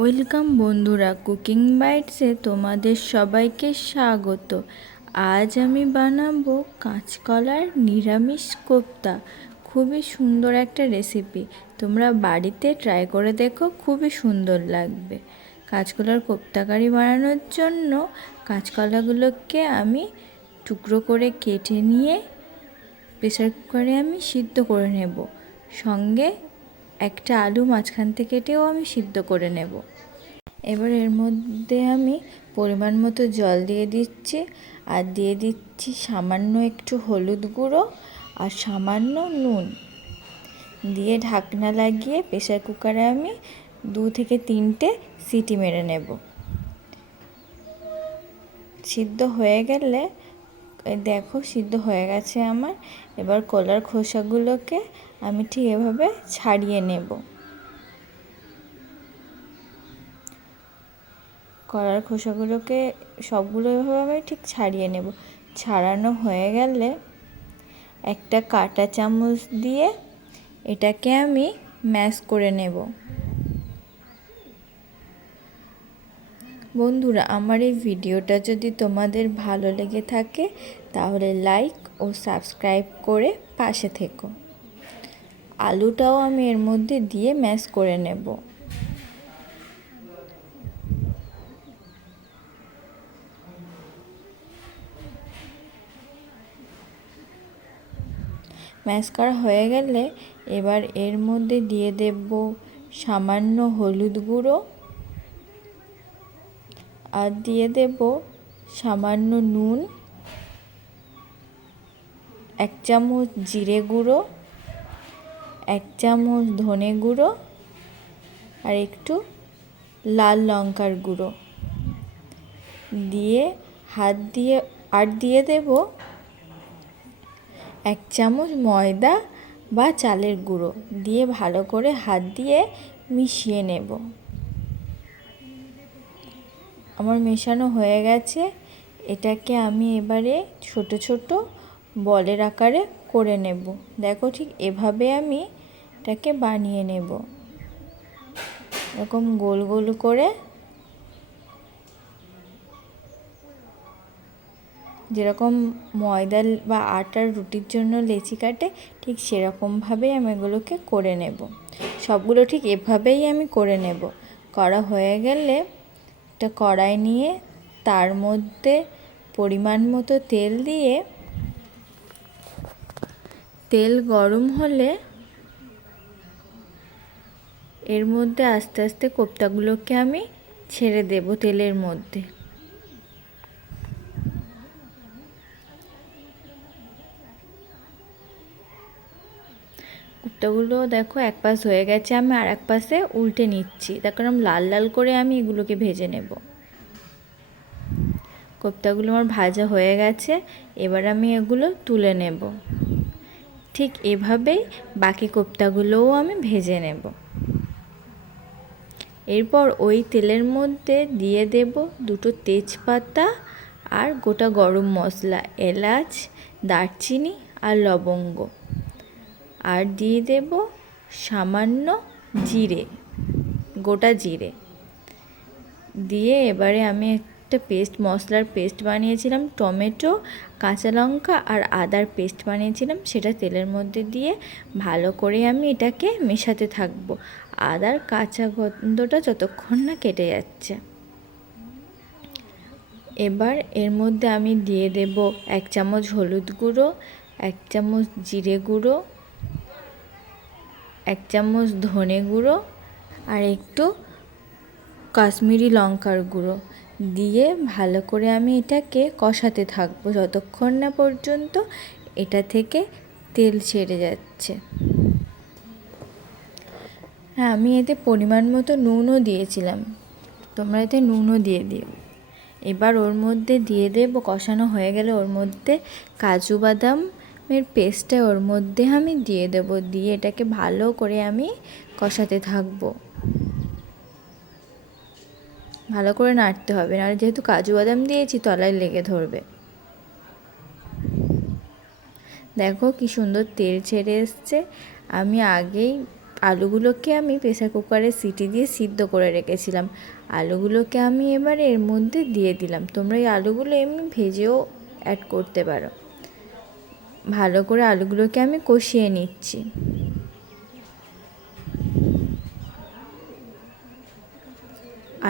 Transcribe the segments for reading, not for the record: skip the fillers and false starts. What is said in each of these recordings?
Welcome বন্ধুরা, cooking বাইটসে তোমাদের সবাইকে স্বাগত। আজ আমি বানাবো কাঁচকলার নিরামিষ কোপ্তা। খুবই সুন্দর একটা রেসিপি, তোমরা বাড়িতে ট্রাই করে দেখো, খুবই সুন্দর লাগবে। কাঁচকলার কোপ্তা কারি বানানোর জন্য কাঁচকলাগুলোকে আমি টুকরো করে কেটে নিয়ে প্রেসার কুকারে আমি সিদ্ধ করে নেব। সঙ্গে একটা আলু মাঝখান থেকে কেটেও আমি সিদ্ধ করে নেব। এবার এর মধ্যে আমি পরিমাণ মতো জল দিয়ে দিচ্ছি, আর দিয়ে দিচ্ছি সামান্য একটু হলুদ গুঁড়ো আর সামান্য নুন দিয়ে ঢাকনা লাগিয়ে প্রেসার কুকারে আমি 2 থেকে 3টে সিটি মেরে নেব। সিদ্ধ হয়ে গেলে দেখো সিদ্ধ হয়ে গেছে আমার। এবার কলার খোসাগুলোকে আমি ঠিক এভাবে ছাড়িয়ে নেব। কলার খোসাগুলোকে সবগুলো এভাবে আমি ঠিক ছাড়িয়ে নেব। ছাড়ানো হয়ে গেলে একটা কাঁটা চামচ দিয়ে এটাকে আমি ম্যাশ করে নেব। বন্ধুরা, আমার এই ভিডিওটা যদি তোমাদের ভালো লেগে থাকে তাহলে লাইক ও সাবস্ক্রাইব করে পাশে থেকো। আলুটাও আমি এর মধ্যে দিয়ে ম্যাশ করে নেব। ম্যাশ করা হয়ে গেলে এবার এর মধ্যে দিয়ে দেব সামান্য হলুদ গুঁড়ো আর দিয়ে দেব সামান্য নুন, 1 চামচ জিরে গুঁড়ো, 1 চামচ ধনে গুঁড়ো আর একটু লাল লঙ্কার গুঁড়ো দিয়ে দিয়ে দেব 1 চামচ ময়দা বা চালের গুঁড়ো দিয়ে ভালো করে হাত দিয়ে মিশিয়ে নেব। আমার মেশানো হয়ে গেছে। এটাকে আমি এবারে ছোট ছোট বলের আকারে করে নেব। দেখো ঠিক এভাবে আমি এটাকে বানিয়ে নেব। এরকম গোল গোল করে, যেরকম ময়দা বা আটার রুটির জন্য লেচি কাটে ঠিক সেরকমভাবেই আমি এগুলোকে করে নেব। সবগুলো ঠিক এভাবেই আমি করে নেব। করা হয়ে গেলে একটা কড়াই নিয়ে তার মধ্যে পরিমাণ মতো তেল দিয়ে, তেল গরম হলে এর মধ্যে আস্তে আস্তে কোপ্তাগুলোকে আমি ছেড়ে দেব তেলের মধ্যে। কোপ্তাগুলো দেখো এক পাশ হয়ে গেছে, আমি আর এক পাশে উল্টে নিচ্ছি। তার কারণ লাল লাল করে আমি এগুলোকে ভেজে নেব। কোপ্তাগুলো আমার ভাজা হয়ে গেছে, এবার আমি এগুলো তুলে নেব। ঠিক এভাবেই বাকি কোপ্তাগুলোও আমি ভেজে নেব। এরপর ওই তেলের মধ্যে দিয়ে দেব 2টো তেজপাতা আর গোটা গরম মশলা, এলাচ, দারচিনি আর লবঙ্গ, আর দিয়ে দেব সামান্য জিরে, গোটা জিরে দিয়ে এবারে আমি একটা মশলার পেস্ট বানিয়েছিলাম, টমেটো, কাঁচা লঙ্কা আর আদার পেস্ট বানিয়েছিলাম, সেটা তেলের মধ্যে দিয়ে ভালো করে আমি এটাকে মেশাতে থাকবো। আদার কাঁচা গন্ধটা যতক্ষণ না কেটে যাচ্ছে। এবার এর মধ্যে আমি দিয়ে দেব 1 চামচ হলুদ গুঁড়ো, 1 চামচ জিরে গুঁড়ো, 1 চামচ ধনে গুঁড়ো আর একটু কাশ্মীরি লঙ্কার গুঁড়ো দিয়ে ভালো করে আমি এটাকে কষাতে থাকবো যতক্ষণ না পর্যন্ত এটা থেকে তেল ছেড়ে যাচ্ছে। হ্যাঁ, আমি এতে পরিমাণ মতো নুনও দিয়েছিলাম, তোমরা এতে নুনও দিয়ে দিও। এবার ওর মধ্যে দিয়ে দেবো, কষানো হয়ে গেলে ওর মধ্যে কাজু বাদামের পেস্টটা ওর মধ্যে আমি দিয়ে দেবো, দিয়ে এটাকে ভালো করে আমি কষাতে থাকবো। ভালো করে নাড়তে হবে, নাহলে যেহেতু কাজু বাদাম দিয়েছি তলায় লেগে ধরবে। দেখো কি সুন্দর তেল ছেড়ে এসছে। আমি আগেই আলুগুলোকে আমি প্রেসার কুকারে সিটি দিয়ে সিদ্ধ করে রেখেছিলাম। আলুগুলোকে আমি এবার এর মধ্যে দিয়ে দিলাম। তোমরা এই আলুগুলো এমনি ভেজেও অ্যাড করতে পারো। ভালো করে আলুগুলোকে আমি কষিয়ে নিচ্ছি।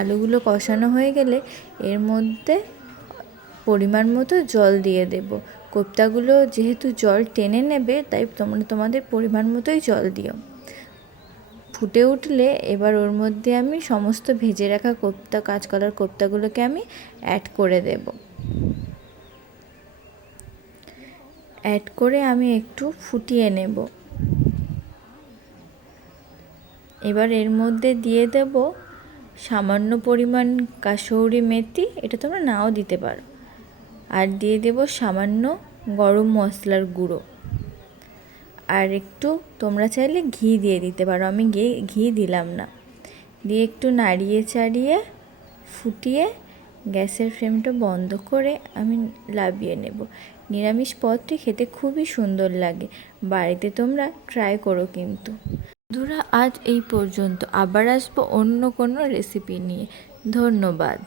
আলুগুলো কষানো হয়ে গেলে এর মধ্যে পরিমাণ মতো জল দিয়ে দেব। কোপ্তাগুলো যেহেতু জল টেনে নেবে, তাই তোমরা তোমাদের পরিমাণ মতোই জল দিও। ফুটে উঠলে এবার ওর মধ্যে আমি সমস্ত ভেজে রাখা কোপ্তা, কাঁচকলার কোপ্তাগুলোকে আমি অ্যাড করে দেব। অ্যাড করে আমি একটু ফুটিয়ে নেব। এবার এর মধ্যে দিয়ে দেব সামান্য পরিমাণ কাসৌরি মেথি, এটা তোমরা নাও দিতে পারো। আর দিয়ে দেব সামান্য গরম মশলার গুঁড়ো। আর একটু তোমরা চাইলে ঘি দিয়ে দিতে পারো, আমি ঘি দিলাম না। দিয়ে একটু নাড়িয়ে চাড়িয়ে ফুটিয়ে গ্যাসের ফ্লেমটা বন্ধ করে আমি নামিয়ে নেব। নিরামিষ পদটি খেতে খুবই সুন্দর লাগে, বাড়িতে তোমরা ট্রাই করো কিন্তু। বন্ধুরা, আজ এই পর্যন্ত, আবার আসবো অন্য কোনো রেসিপি নিয়ে। ধন্যবাদ।